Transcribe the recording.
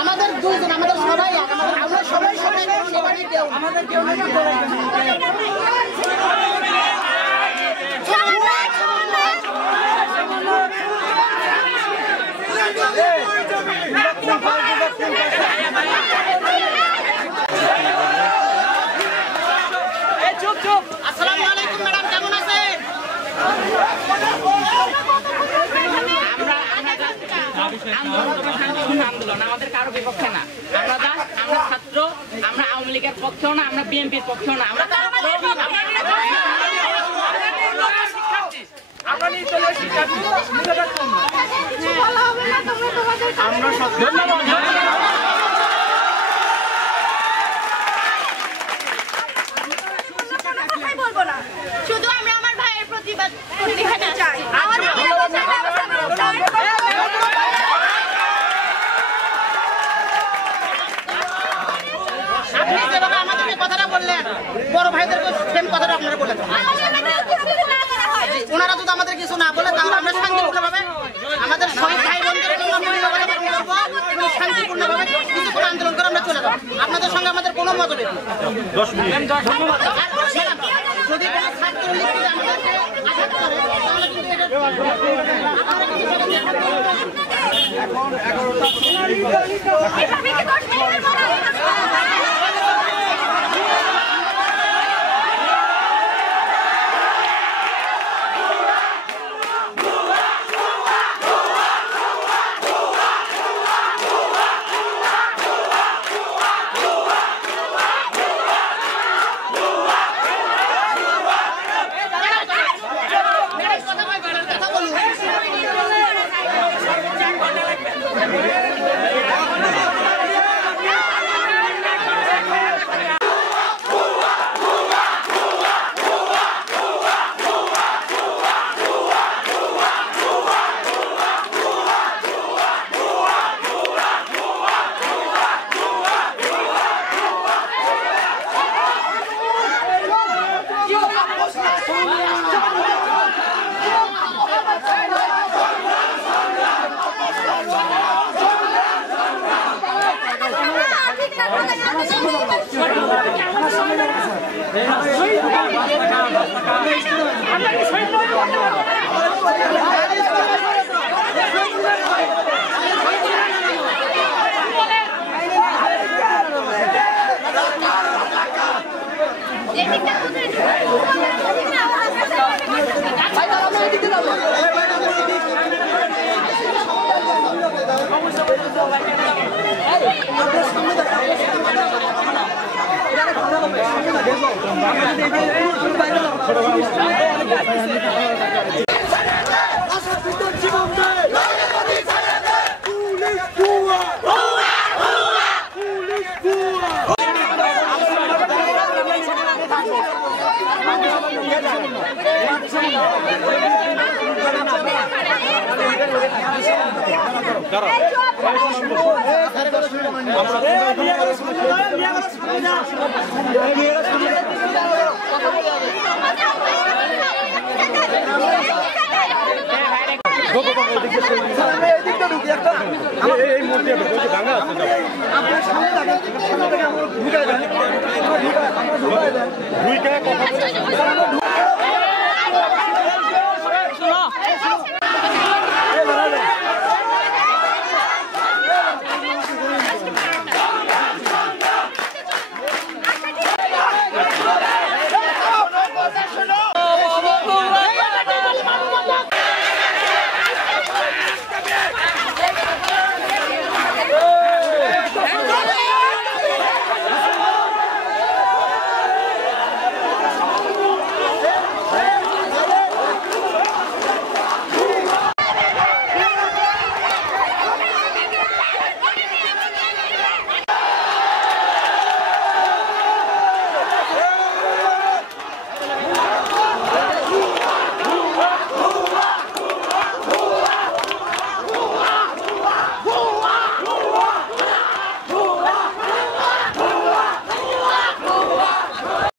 আমাদের দুইজন আমাদের সবাই আমরা সবাই সবাই আমাদের কেউ আসসালামু আলাইকুম ম্যাডাম, কেমন আছেন? আন্দোলন আমাদের কারো বিপক্ষে না, আমরা ছাত্র, আমরা আওয়ামী লীগের পক্ষেও না, আমরা বিএনপির পক্ষেও না, আমরা শুধু আমরা আমার ভাইয়ের প্রতিবাদ করতে চাই। আপনি যেভাবে আমাদেরকে কথাটা বললেন, বড় ভাইদেরকে সেম কথাটা আপনারা বললেন। ওনারা যদি আমাদের কিছু না বলে তাহলে আমরা শান্তিপূর্ণভাবে আমাদের শহীদ ভাই বোনদের জন্য শান্তিপূর্ণভাবে কিছুক্ষণ আন্দোলন করে আমরা চলে যাবো। আপনাদের সঙ্গে আমাদের কোনো মতভেদ নেই। যদি কোনো ছাত্র আমাদেরকে আঘাত করে তাহলে কিন্তু ঢুকে কথা